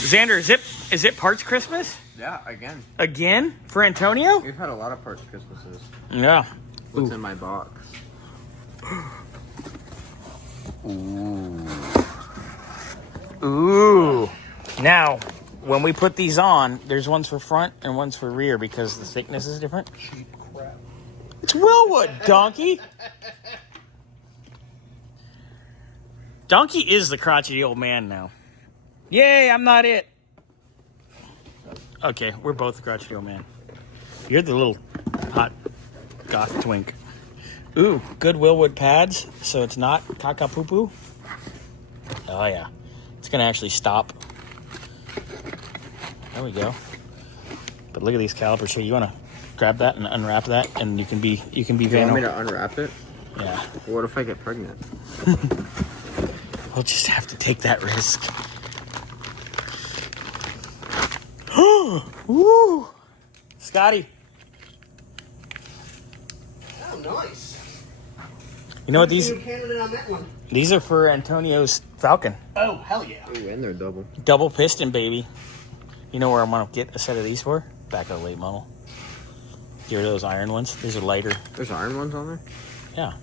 Xander, is it parts Christmas? Yeah, again. Again? For Antonio? We've had a lot of parts Christmases. Yeah. What's in my box? Ooh. Ooh. Now, when we put these on, there's ones for front and ones for rear because the thickness is different. Cheap crap. It's Willwood, donkey. Donkey is the crotchety old man now. Yay, I'm not it. Okay, we're both the crotchety old man. You're the little hot goth twink. Ooh, good Willwood pads, so it's not caca-poo-poo. Oh, yeah. It's going to actually stop. There we go. But look at these calipers here. You want to grab that and unwrap that, and you can be You want me to unwrap it? Yeah. What if I get pregnant? We'll just have to take that risk. Woo! Scotty. Oh, nice. You know what these? Candidate on that one. These are for Antonio's Falcon. Oh, hell yeah. Ooh, and they're double. Double piston, baby. You know where I'm going to get a set of these for? Back of the late model. Get rid of those iron ones. These are lighter. There's iron ones on there? Yeah.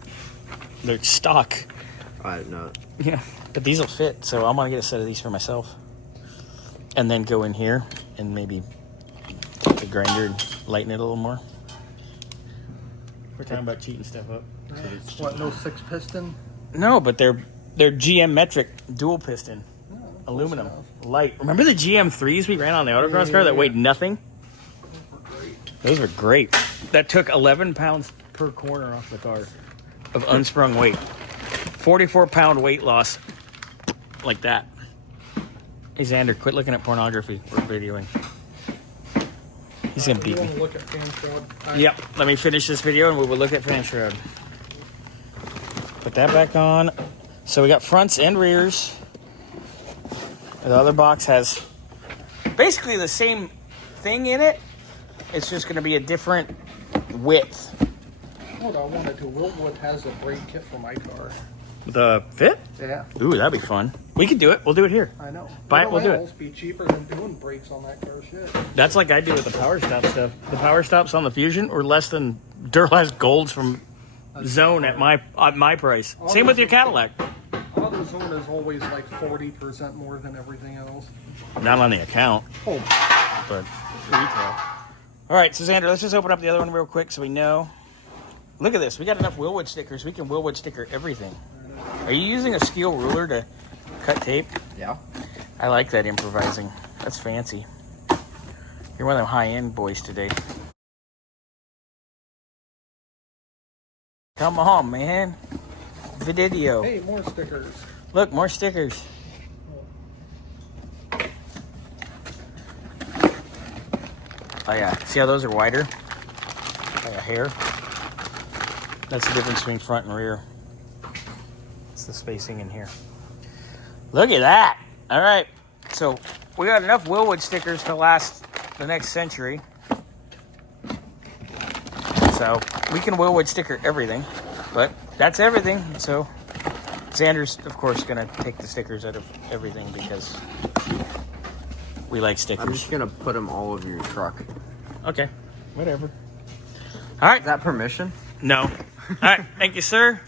They're stock. I didn't know. Yeah. But these will fit, so I'm going to get a set of these for myself. And then go in here and maybe take the grinder and lighten it a little more. We're talking about cheating stuff up. What, no 6 piston? No, but they're GM metric dual piston. Oh, Aluminum. Light. Remember the GM3s we ran on the autocross car that weighed nothing? Those were great. That took 11 pounds per corner off the car of unsprung weight. 44-pound weight loss like that. Hey, Xander, quit looking at pornography. We're videoing. He's going to beat me. Look at fan shroud. Yep. Let me finish this video and we will look at fan shroud. Put that back on. So we got fronts and rears. The other box has basically the same thing in it. It's just going to be a different width. What I wanted to. Willwood has a brake kit for my car. The fit? Yeah. Ooh, that'd be fun. We could do it. We'll do it here. I know. Buy it, we'll do it. It'll be cheaper than doing brakes on that car shit. That's like I do with the power stop stuff. The power stops on the Fusion were less than Duralast Golds from Zone at my price. Same with your Cadillac. AutoZone is always like 40% more than everything else. Not on the account, Oh, but retail. All right, so Xander, let's just open up the other one real quick so we know. Look at this. We got enough Willwood stickers. We can Willwood sticker everything. Are you using a steel ruler to cut tape? Yeah. I like that improvising. That's fancy. You're one of them high-end boys today. Come on, man. Video. hey, more stickers. Look, more stickers. Oh, yeah. See how those are wider? Like a hair. That's the difference between front and rear. It's the spacing in here. Look at that. All right. So we got enough Willwood stickers to last the next century. So we can Willwood sticker everything, but that's everything. So Xander's, of course, going to take the stickers out of everything because we like stickers. I'm just going to put them all over your truck. Okay. Whatever. All right. Is that permission? No. All right. Thank you, sir.